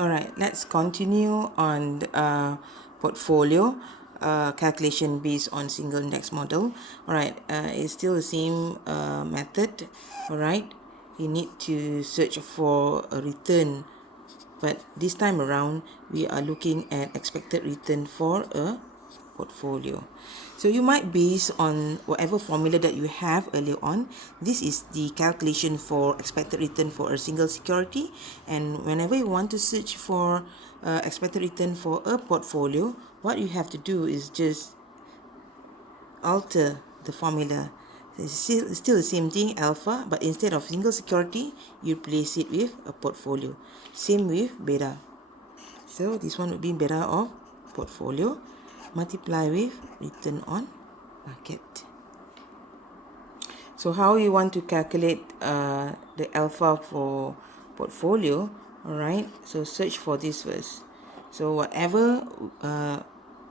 Alright, let's continue on the portfolio calculation based on single index model. Alright, it's still the same method. Alright, you need to search for a return, but this time around we are looking at expected return for a portfolio. So you might base on whatever formula that you have earlier on. This is the calculation for expected return for a single security, and whenever you want to search for expected return for a portfolio, what you have to do is just alter the formula. It's still the same thing, alpha, but instead of single security, you place it with a portfolio. Same with beta. So this one would be beta of portfolio, multiply with return on market. So how you want to calculate the alpha for portfolio? Alright, so search for this first. So whatever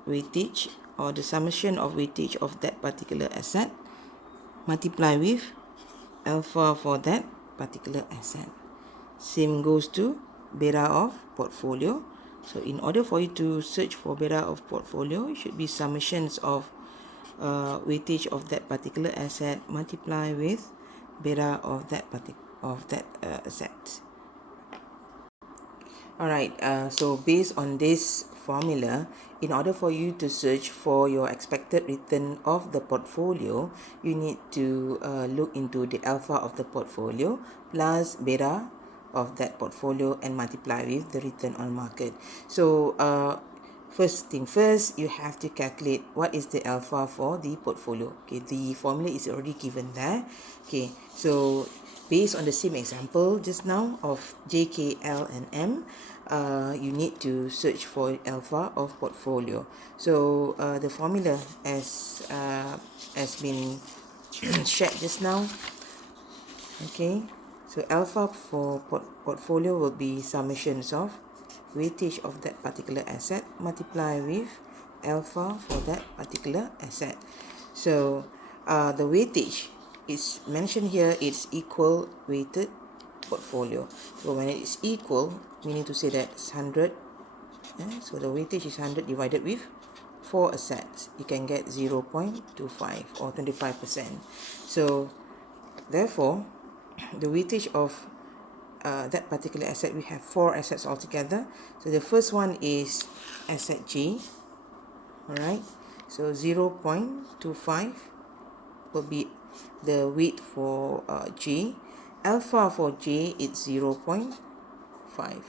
weightage or the summation of weightage of that particular asset, multiply with alpha for that particular asset. Same goes to beta of portfolio. So in order for you to search for beta of portfolio, it should be summations of weightage of that particular asset multiply with beta of that asset. Alright, so based on this formula, in order for you to search for your expected return of the portfolio, you need to look into the alpha of the portfolio plus beta of that portfolio and multiply with the return on market. So first thing first, you have to calculate what is the alpha for the portfolio. Okay, the formula is already given there. Okay, so based on the same example just now of J, K, L and M, you need to search for alpha of portfolio. So the formula has been shared just now. Okay, so alpha for portfolio will be summations of weightage of that particular asset multiply with alpha for that particular asset. So the weightage is mentioned here, it's equal weighted portfolio. So when it is equal, meaning to say that it's 100, so the weightage is 100 divided with 4 assets, you can get 0.25 or 25%. So therefore, the weightage of that particular asset, we have 4 assets altogether. So the first one is asset J. Alright, so 0.25 will be the weight for J. Alpha for J is 0.5.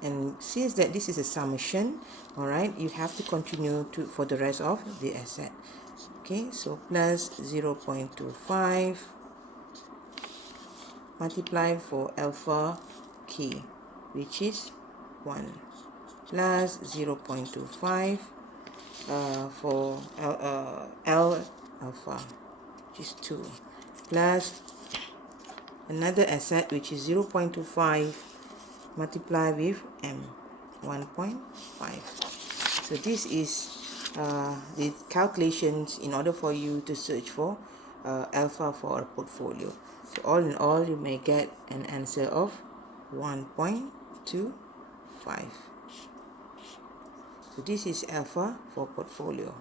And since that this is a summation, alright, you have to continue to for the rest of the asset. Okay, so plus 0.25 multiply for alpha K, which is 1, plus 0.25 for L alpha, which is 2, plus another asset which is 0.25 multiply with M, 1.5. So this is the calculations in order for you to search for alpha for a portfolio. So all in all, you may get an answer of 1.25. So this is alpha for portfolio.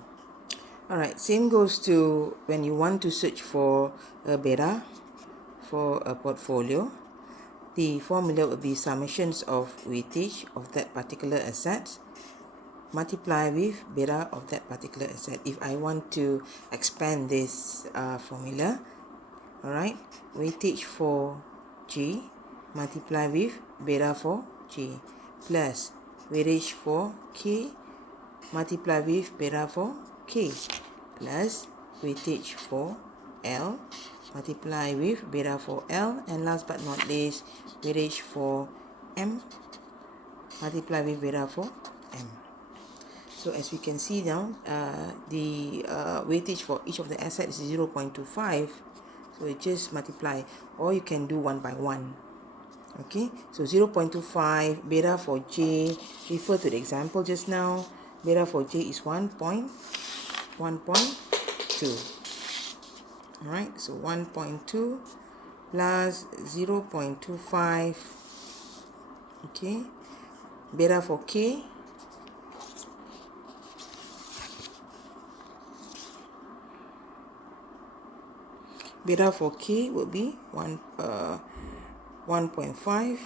Alright, same goes to when you want to search for a beta for a portfolio. The formula will be summations of weightage of that particular asset multiply with beta of that particular asset. If I want to expand this formula, alright, weightage for J multiply with beta for J plus weightage for K multiply with beta for K plus weightage for L multiply with beta for L, and last but not least, weightage for M multiply with beta for M. So as we can see now, the weightage for each of the assets is 0.25. So you just multiply, or you can do one by one. Okay, so 0.25 beta for J, refer to the example just now. Beta for J is 1.2. Alright, so 1.2 plus 0.25. Okay, beta for K, beta for K would be 1.5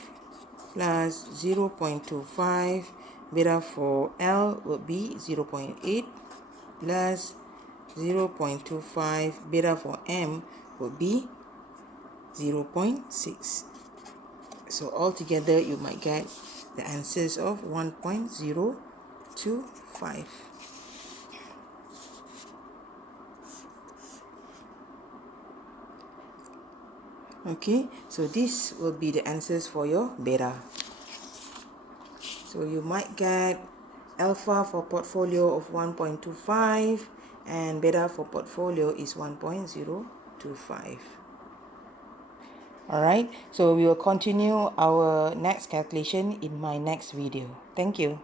plus 0.25. Beta for L would be 0.8 plus 0.25. Beta for M would be 0.6. So altogether you might get the answers of 1.025. Okay, so this will be the answers for your beta. So you might get alpha for portfolio of 1.25 and beta for portfolio is 1.025. Alright, so we will continue our next calculation in my next video. Thank you.